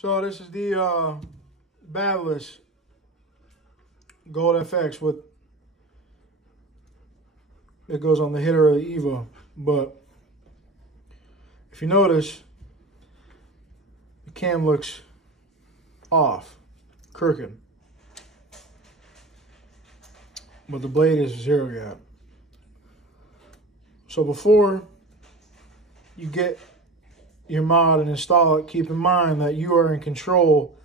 So this is the BABYLISS Gold FX with it goes on the hitter of the EVO. But if you notice, the cam looks off, crooked, but the blade is zero gap. So before you get your mod and install it, keep in mind that you are in control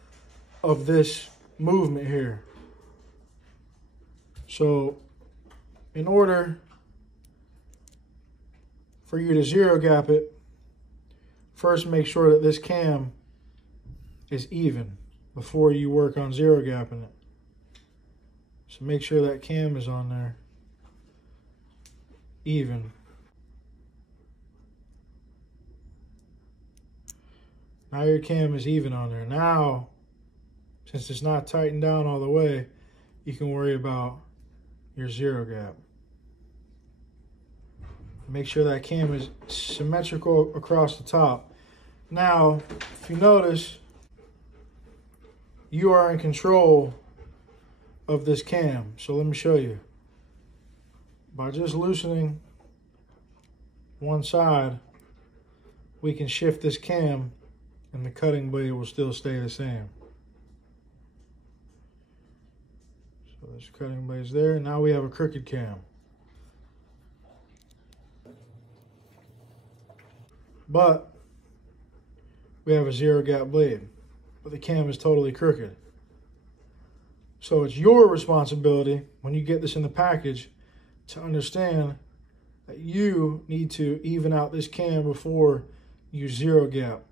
of this movement here. So in order for you to zero gap it, first make sure that this cam is even before you work on zero gapping it. So make sure that cam is on there even. Now your cam is even on there. Now, since it's not tightened down all the way, you can worry about your zero gap. Make sure that cam is symmetrical across the top. Now, if you notice, you are in control of this cam. So let me show you. By just loosening one side, we can shift this cam and the cutting blade will still stay the same. So this cutting blade's there. Now we have a crooked cam. But we have a zero gap blade, but the cam is totally crooked. So it's your responsibility when you get this in the package to understand that you need to even out this cam before you zero gap.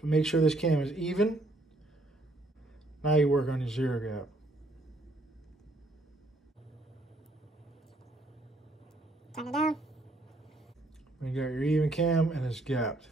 So make sure this cam is even. Now you work on your zero gap. Turn it down. You got your even cam and it's gapped.